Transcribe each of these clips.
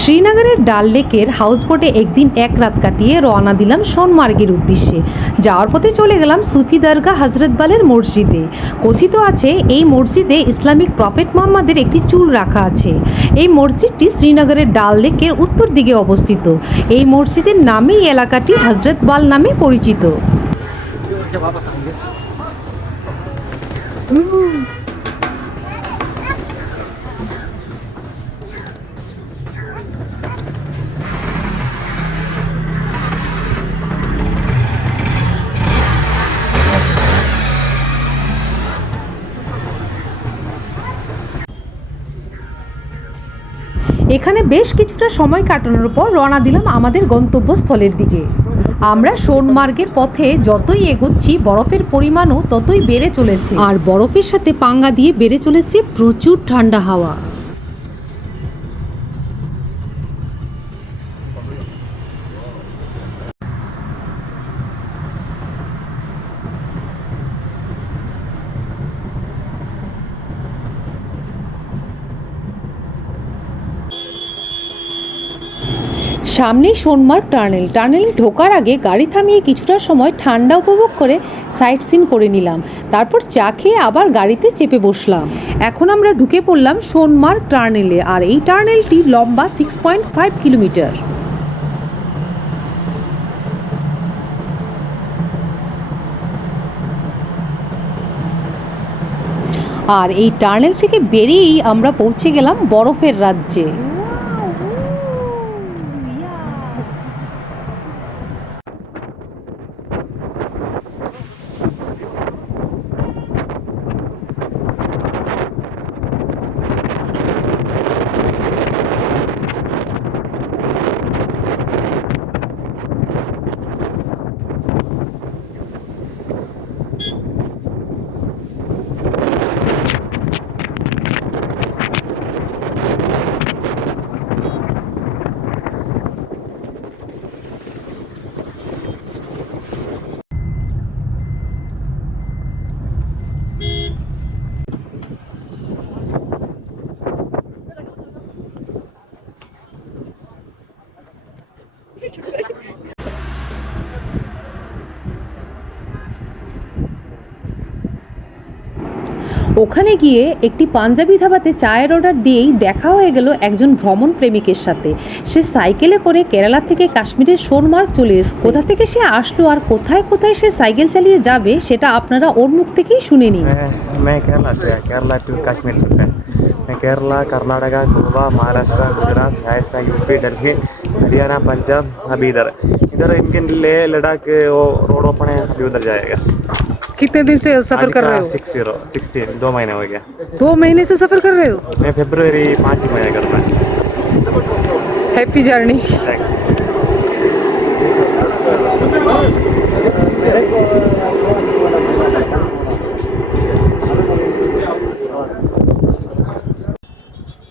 শ্রীনগরের ডাল লেকের হাউসবোটে একদিন এক রাত কাটিয়ে রওনা দিলাম সোনমার্গের উদ্দেশ্যে। যাওয়ার পথে চলে গেলাম সুফি দরগা হজরত বালের মসজিদে। কথিত আছে এই মসজিদে ইসলামিক প্রফেট মোহাম্মদের একটি চুল রাখা আছে। এই মসজিদটি শ্রীনগরের ডাল লেকের উত্তর দিকে অবস্থিত। এই মসজিদের নামেই এলাকাটি হজরত বাল নামে পরিচিত। এখানে বেশ কিছুটা সময় কাটানোর পর রওনা দিলাম আমাদের গন্তব্যস্থলের দিকে। আমরা সোনমার্গের পথে যতই এগোচ্ছি, বরফের পরিমাণও ততই বেড়ে চলেছে। আর বরফের সাথে পাঙ্গা দিয়ে বেড়ে চলেছে প্রচুর ঠান্ডা হাওয়া। সামনেই সোনমার্গ টার্নেল। টানেলে ঢোকার আগে গাড়ি থামিয়ে কিছুটা সময় ঠান্ডা উপভোগ করে সাইট সিন করে নিলাম। তারপর চা খেয়ে আবার গাড়িতে চেপে বসলাম। এখন আমরা ঢুকে পড়লাম সোনমার্গ টার্নেলে আর এই টার্নেলটি লম্বা সিক্স পয়েন্ট ফাইভ কিলোমিটার আর এই টার্নেল থেকে বেরিয়েই আমরা পৌঁছে গেলাম বরফের রাজ্যে। ওখানে গিয়ে একটি পাঞ্জাবি ধাবাতে চায়ের অর্ডার দিয়েই দেখা হয়ে গেল একজন ভ্রমণ প্রেমিকের সাথে সে সাইকেলে করে কেরালা থেকে কাশ্মীরের সোনমার্গ চলে এসেছে কোথা থেকে সে আসলো আর কোথায় কোথায় সে সাইকেল চালিয়ে যাবে সেটা আপনারা ওর মুখ থেকেই শুনে নিন मैं मैं केरला से केरला टू कश्मीर ट्रिप है मैं केरला कर्नाटका गोवा महाराष्ट्र गुजरात राजस्थान यूपी दिल्ली हरियाणा पंजाब अभी इधर। इधर इनके ले लद्दाख वो रोड ओपन है अभी उधर जाएगा। कितने दिन से सफ़र कर रहे हो? सिक्स ज़ीरो सिक्सटीन दो महीने हो गया। दो महीने से सफ़र कर रहे हो? मैं फेब्रुवरी पाँच ही महीने करता है। हैप्पी जर्नी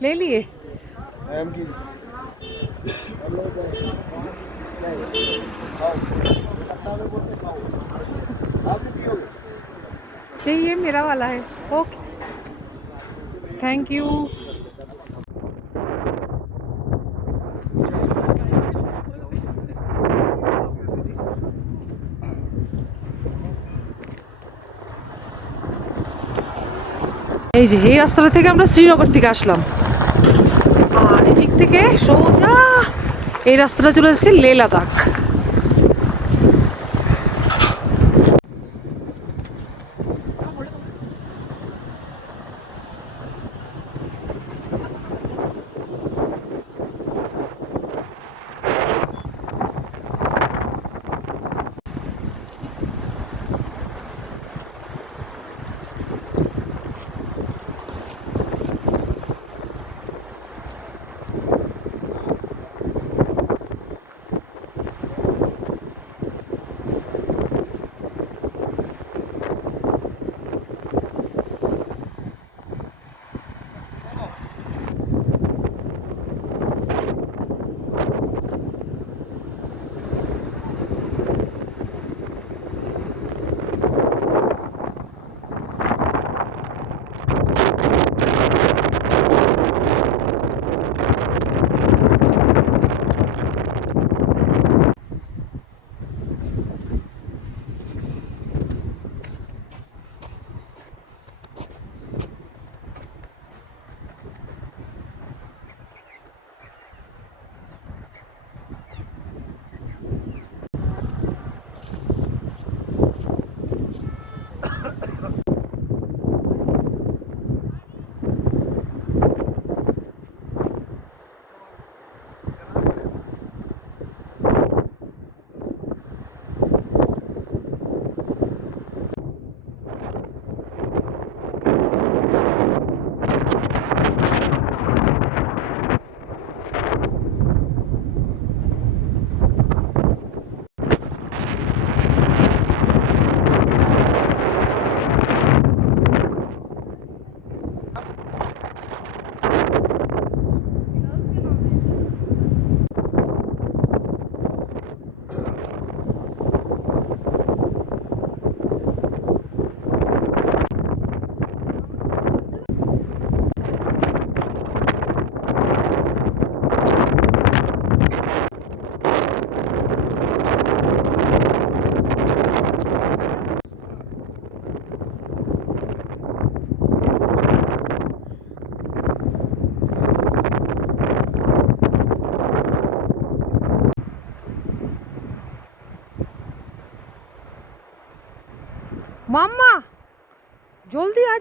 ले लिए? मेरा वाला है ओके थैंक यू এই যে এই রাস্তাটা থেকে আমরা শ্রীনগর থেকে আসলাম আর এদিক থেকে সোজা এই রাস্তাটা চলে যাচ্ছে লে লাদাখ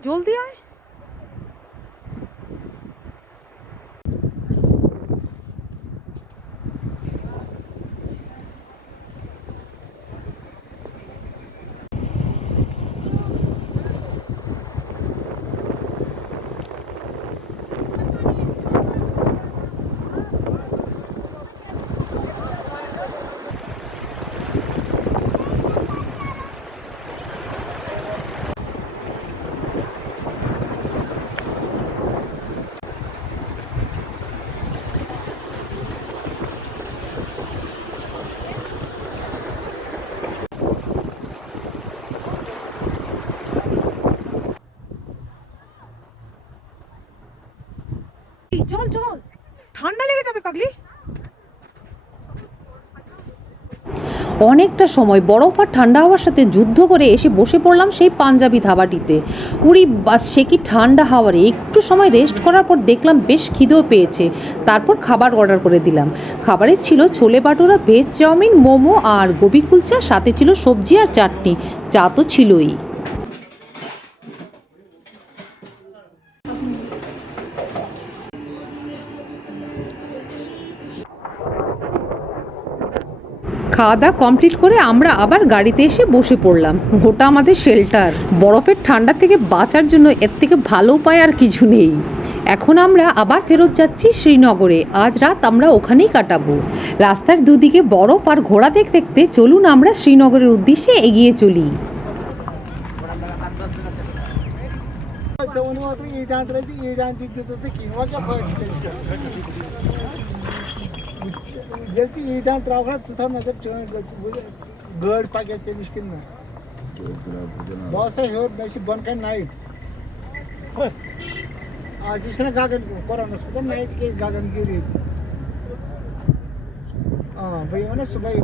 জলদি আয়। চল চল। ঠান্ডা লেগে যাবে, পাগলি। অনেকটা সময় বরফ আর ঠান্ডা হওয়ার সাথে যুদ্ধ করে এসে বসে পড়লাম সেই পাঞ্জাবি ধাবাটিতে। উড়ি, বাস, সে কি ঠান্ডা হাওয়ারে? একটু সময় রেস্ট করার পর দেখলাম বেশ খিদেও পেয়েছে। তারপর খাবার অর্ডার করে দিলাম। খাবারে ছিল ছোলে বাটুরা, ভেজ চাউমিন, মোমো আর গোবি কুলচা, সাথে ছিল সবজি আর চাটনি। চা তো ছিলই। খাওয়া দাওয়া কমপ্লিট করে আমরা আবার গাড়িতে এসে বসে পড়লাম। ওটা আমাদের শেল্টার বরফের ঠান্ডা থেকে বাঁচার জন্য এর থেকে ভালো উপায় আর কিছু নেই। এখন আমরা আবার ফেরত যাচ্ছি শ্রীনগরে। আজ রাত আমরা ওখানেই কাটাবো। রাস্তার দুদিকে বরফ আর ঘোড়া দেখতে দেখতে চলুন আমরা শ্রীনগরের উদ্দেশ্যে এগিয়ে চলি। Gelecek iyiden travma tutamaz hep गड पाक्याचे मिश्किल ना बॉस है ह्यो बेशी बन काय नाईट आज इसने गागन कोरोना अस्पताल नाइट के गागन की रीत हाँ भाई मैंने सुबह ही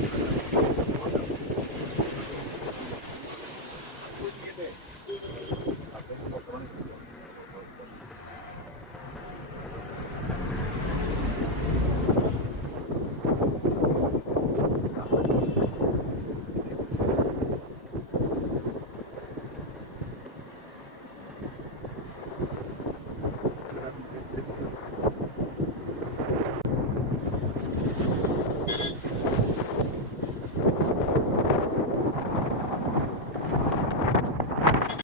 すいません。